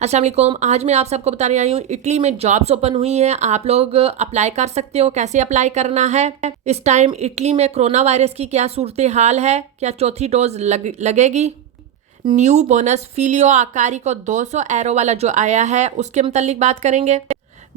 अस्सलाम वालेकुम। आज मैं आप सबको बताने आई हूँ इटली में जॉब्स ओपन हुई हैं। आप लोग अप्लाई कर सकते हो। कैसे अप्लाई करना है? इस टाइम इटली में कोरोना वायरस की क्या सूरत हाल है? क्या चौथी डोज लगेगी? न्यू बोनस फिलियो आकारी को 200 एरो वाला जो आया है उसके मुतालिक बात करेंगे।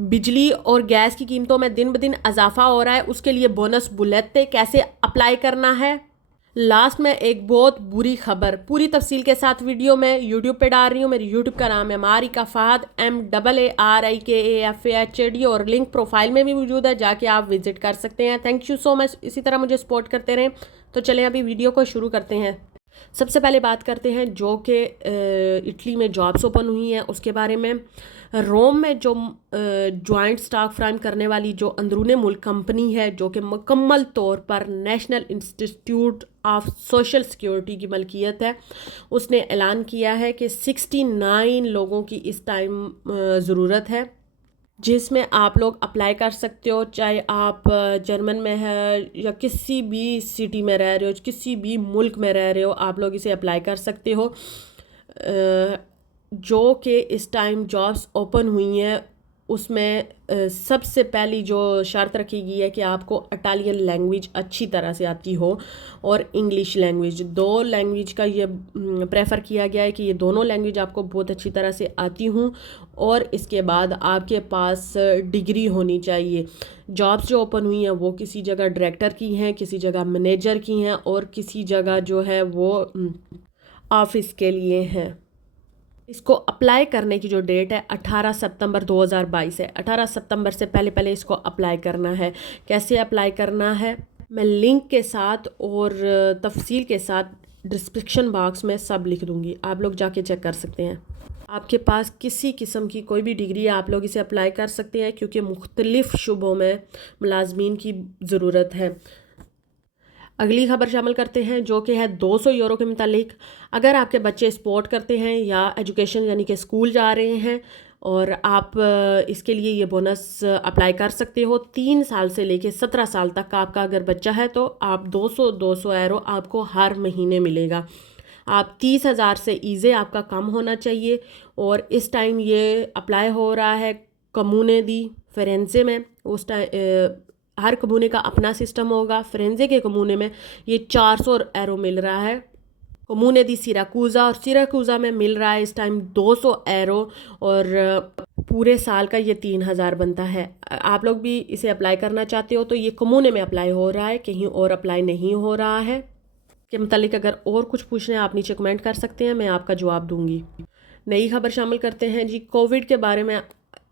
बिजली और गैस की कीमतों में दिन ब दिन इजाफा हो रहा है, उसके लिए बोनस बुलेट कैसे अप्लाई करना है। लास्ट में एक बहुत बुरी खबर पूरी तफसील के साथ वीडियो में यूट्यूब पे डाल रही हूँ। मेरी यूट्यूब का नाम है मारिका फहद MAARIKAFHAD और लिंक प्रोफाइल में भी मौजूद है, जाके आप विजिट कर सकते हैं। Thank you so much. इसी तरह मुझे सपोर्ट करते रहें। तो चलें अभी वीडियो को शुरू करते हैं। सबसे पहले बात करते हैं जो कि इटली में जॉब्स ओपन हुई हैं उसके बारे में। रोम में जो जॉइंट स्टॉक फ्राहम करने वाली जो अंदरूनी मुल्क कंपनी है जो कि मुकम्मल तौर पर national institute of social security की मलकियत है, उसने ऐलान किया है कि 69 लोगों की इस टाइम ज़रूरत है, जिसमें आप लोग अप्लाई कर सकते हो। चाहे आप जर्मन में है या किसी भी सिटी में रह रहे हो, किसी भी मुल्क में रह रहे हो, आप लोग इसे अप्लाई कर सकते हो। जो कि इस टाइम जॉब्स ओपन हुई हैं उसमें सबसे पहली जो शर्त रखी गई है कि आपको इटालियन लैंग्वेज अच्छी तरह से आती हो और इंग्लिश लैंग्वेज, दो लैंग्वेज का ये प्रेफर किया गया है कि ये दोनों लैंग्वेज आपको बहुत अच्छी तरह से आती हूँ और इसके बाद आपके पास डिग्री होनी चाहिए। जॉब्स जो ओपन हुई हैं वो किसी जगह डायरेक्टर की हैं, किसी जगह मैनेजर की हैं और किसी जगह जो है वो ऑफिस के लिए हैं। इसको अप्लाई करने की जो डेट है 18 सितंबर 2022 है। 18 सितंबर से पहले पहले इसको अप्लाई करना है। कैसे अप्लाई करना है मैं लिंक के साथ और तफसील के साथ डिस्क्रिप्शन बॉक्स में सब लिख दूंगी, आप लोग जाके चेक कर सकते हैं। आपके पास किसी किस्म की कोई भी डिग्री है आप लोग इसे अप्लाई कर सकते हैं क्योंकि मुख्तलिफ शुबों में मुलाजमीन की ज़रूरत है। अगली खबर शामिल करते हैं जो कि है 200 यूरो के मुतालिक। अगर आपके बच्चे स्पोर्ट करते हैं या एजुकेशन यानी कि स्कूल जा रहे हैं और आप इसके लिए ये बोनस अप्लाई कर सकते हो। 3 साल से लेके 17 साल तक का आपका अगर बच्चा है तो आप 200 एरो आपको हर महीने मिलेगा। आप 30,000 से ईज़े आपका कम होना चाहिए और इस टाइम ये अप्लाई हो रहा है कमूने दी फिरेंजे में। उस टाइम हर कमूने का अपना सिस्टम होगा। फिरेंजे के कमूने में ये 400 एरो मिल रहा है। कमूने दी सिराकूज़ा और सिराकूज़ा में मिल रहा है इस टाइम 200 एरो और पूरे साल का ये 3,000 बनता है। आप लोग भी इसे अप्लाई करना चाहते हो तो ये कमूने में अप्लाई हो रहा है, कहीं और अप्लाई नहीं हो रहा है। के मुतालिक अगर और कुछ पूछना है आप नीचे कमेंट कर सकते हैं, मैं आपका जवाब दूंगी। नई खबर शामिल करते हैं जी कोविड के बारे में।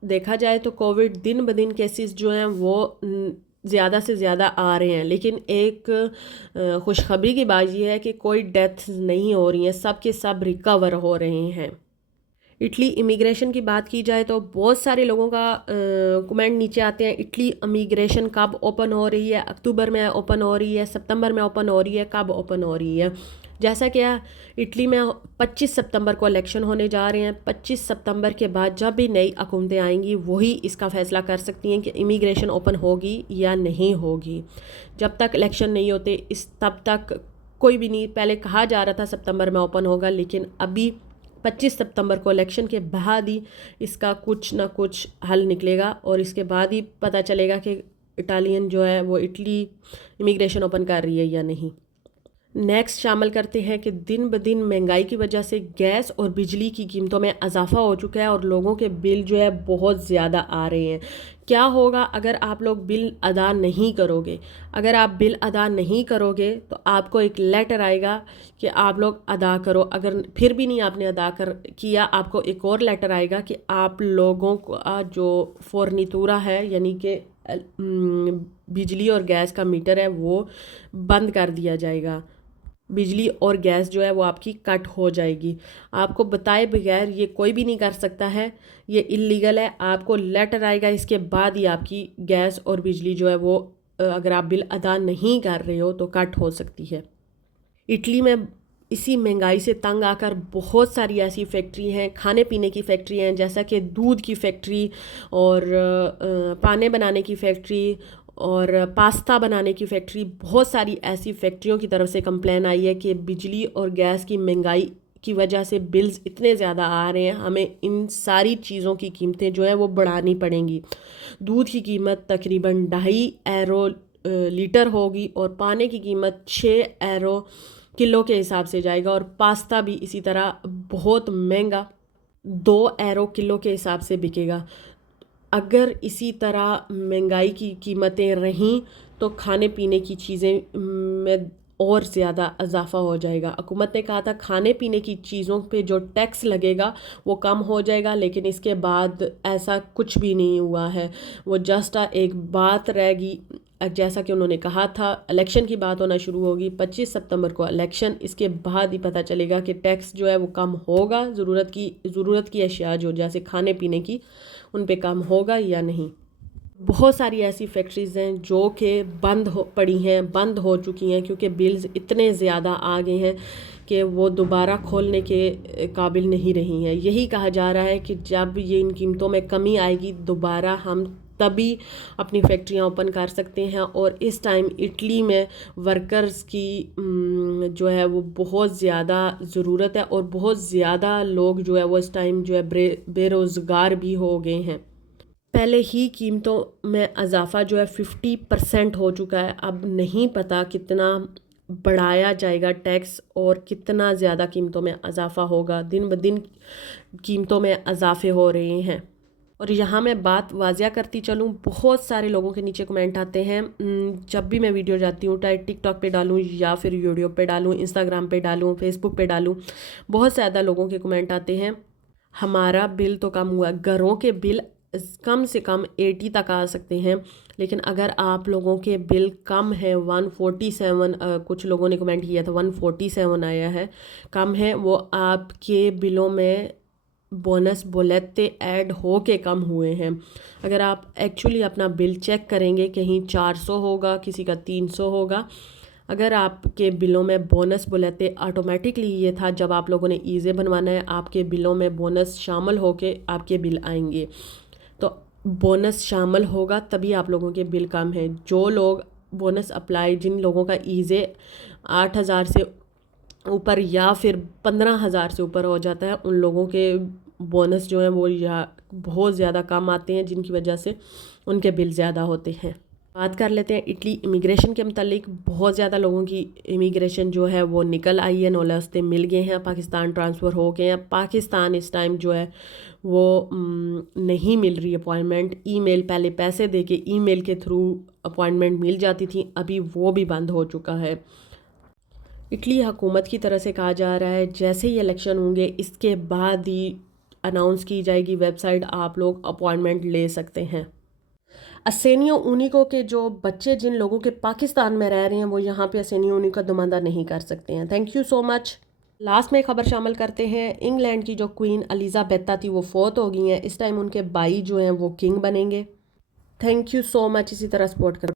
देखा जाए तो कोविड दिन ब दिन केसेस जो हैं वो ज़्यादा से ज़्यादा आ रहे हैं, लेकिन एक खुशखबरी की बात यह है कि कोई डेथ्स नहीं हो रही हैं, सब के सब रिकवर हो रहे हैं। इटली इमिग्रेशन की बात की जाए तो बहुत सारे लोगों का कमेंट नीचे आते हैं इटली इमिग्रेशन कब ओपन हो रही है, अक्टूबर में ओपन हो रही है, सितंबर में ओपन हो रही है, कब ओपन हो रही है। जैसा कि इटली में 25 सितंबर को इलेक्शन होने जा रहे हैं। 25 सितंबर के बाद जब भी नई हुकूमतें आएंगी वही इसका फ़ैसला कर सकती हैं कि इमिग्रेशन ओपन होगी या नहीं होगी। जब तक इलेक्शन नहीं होते तब तक कोई भी नहीं। पहले कहा जा रहा था सितंबर में ओपन होगा, लेकिन अभी 25 सितंबर को इलेक्शन के बाद ही इसका कुछ ना कुछ हल निकलेगा और इसके बाद ही पता चलेगा कि इटालियन जो है वो इटली इमिग्रेशन ओपन कर रही है या नहीं। नेक्स्ट शामिल करते हैं कि दिन ब दिन महंगाई की वजह से गैस और बिजली की कीमतों में इजाफा हो चुका है और लोगों के बिल जो है बहुत ज़्यादा आ रहे हैं। क्या होगा अगर आप लोग बिल अदा नहीं करोगे? अगर आप बिल अदा नहीं करोगे तो आपको एक लेटर आएगा कि आप लोग अदा करो। अगर फिर भी नहीं आपने अदा कर किया, आपको एक और लेटर आएगा कि आप लोगों का जो फोर्नीतूरा है यानी कि बिजली और गैस का मीटर है वो बंद कर दिया जाएगा। बिजली और गैस जो है वो आपकी कट हो जाएगी। आपको बताए बगैर ये कोई भी नहीं कर सकता है, ये इलीगल है। आपको लेटर आएगा, इसके बाद ही आपकी गैस और बिजली जो है वो अगर आप बिल अदा नहीं कर रहे हो तो कट हो सकती है। इटली में इसी महंगाई से तंग आकर बहुत सारी ऐसी फैक्ट्री हैं, खाने पीने की फैक्ट्री हैं, जैसा कि दूध की फैक्ट्री और पाने बनाने की फैक्ट्री और पास्ता बनाने की फैक्ट्री। बहुत सारी ऐसी फैक्ट्रियों की तरफ से कंप्लेन आई है कि बिजली और गैस की महंगाई की वजह से बिल्स इतने ज़्यादा आ रहे हैं, हमें इन सारी चीज़ों की कीमतें जो है वो बढ़ानी पड़ेंगी। दूध की कीमत तकरीबन 2.5 यूरो लीटर होगी और पानी की कीमत 6 यूरो किलो के हिसाब से जाएगा, और पास्ता भी इसी तरह बहुत महंगा 2 यूरो किलो के हिसाब से बिकेगा। अगर इसी तरह महंगाई की कीमतें रहीं तो खाने पीने की चीज़ें में और ज़्यादा इजाफ़ा हो जाएगा। हुकूमत ने कहा था खाने पीने की चीज़ों पे जो टैक्स लगेगा वो कम हो जाएगा, लेकिन इसके बाद ऐसा कुछ भी नहीं हुआ है। वो जस्ट एक बात रहेगी, जैसा कि उन्होंने कहा था इलेक्शन की बात होना शुरू होगी 25 सितंबर को इलेक्शन, इसके बाद ही पता चलेगा कि टैक्स जो है वो कम होगा, ज़रूरत की अशिया जो जैसे खाने पीने की उन पे कम होगा या नहीं। बहुत सारी ऐसी फैक्ट्रीज़ हैं जो कि पड़ी हैं, बंद हो चुकी हैं, क्योंकि बिल्स इतने ज़्यादा आ गए हैं कि वो दोबारा खोलने के काबिल नहीं रही हैं। यही कहा जा रहा है कि जब ये इन कीमतों में कमी आएगी दोबारा हम तभी अपनी फैक्ट्रियां ओपन कर सकते हैं। और इस टाइम इटली में वर्कर्स की जो है वो बहुत ज़्यादा ज़रूरत है, और बहुत ज़्यादा लोग जो है वो इस टाइम जो है बेरोज़गार भी हो गए हैं। पहले ही कीमतों में इजाफ़ा जो है 50% हो चुका है, अब नहीं पता कितना बढ़ाया जाएगा टैक्स और कितना ज़्यादा कीमतों में इजाफ़ा होगा। दिन ब दिन कीमतों में इजाफ़े हो रहे हैं। और यहाँ मैं बात वाजिया करती चलूँ, बहुत सारे लोगों के नीचे कमेंट आते हैं जब भी मैं वीडियो जाती हूँ, चाहे टिकटॉक पे डालूँ या फिर यूट्यूब पे डालूँ, इंस्टाग्राम पे डालूँ, फेसबुक पे डालूँ, बहुत ज़्यादा लोगों के कमेंट आते हैं हमारा बिल तो कम हुआ। घरों के बिल कम से कम 80 तक आ सकते हैं, लेकिन अगर आप लोगों के बिल कम है 147, कुछ लोगों ने कमेंट किया था 147 आया है, कम है, वो आपके बिलों में बोनस बोलेते ऐड हो के कम हुए हैं। अगर आप एक्चुअली अपना बिल चेक करेंगे कहीं 400 होगा, किसी का 300 होगा। अगर आपके बिलों में बोनस बोलेते ऑटोमेटिकली ये था जब आप लोगों ने ईज़े बनवाना है आपके बिलों में बोनस शामिल होके आपके बिल आएंगे, तो बोनस शामिल होगा तभी आप लोगों के बिल कम है। जो लोग बोनस अप्लाई, जिन लोगों का ईज़े 8,000 से ऊपर या फिर 15,000 से ऊपर हो जाता है, उन लोगों के बोनस जो हैं वो या बहुत ज़्यादा कम आते हैं, जिनकी वजह से उनके बिल ज़्यादा होते हैं। बात कर लेते हैं इटली इमिग्रेशन के मतलब। बहुत ज़्यादा लोगों की इमिग्रेशन जो है वो निकल आई है, नौलस्ते मिल गए हैं, पाकिस्तान ट्रांसफ़र हो गए हैं। पाकिस्तान इस टाइम जो है वो नहीं मिल रही अपॉइंटमेंट। ईमेल, पहले पैसे दे के ईमेल के थ्रू अपॉइंटमेंट मिल जाती थी, अभी वो भी बंद हो चुका है। इटली हुकूमत की तरफ से कहा जा रहा है जैसे ही इलेक्शन होंगे इसके बाद ही अनाउंस की जाएगी वेबसाइट, आप लोग अपॉइंटमेंट ले सकते हैं। असेनियो ऊनिको के जो बच्चे, जिन लोगों के पाकिस्तान में रह रहे हैं, वो यहाँ पे असेनियो ऊनिको नुमाइंदा नहीं कर सकते हैं। Thank you so much. Last में खबर शामिल करते हैं, इंग्लैंड की जो क्वीन एलिजाबेथा थी वो फोत हो गई हैं। इस टाइम उनके भाई जो हैं वो किंग बनेंगे। थैंक यू सो मच, इसी तरह सपोर्ट कर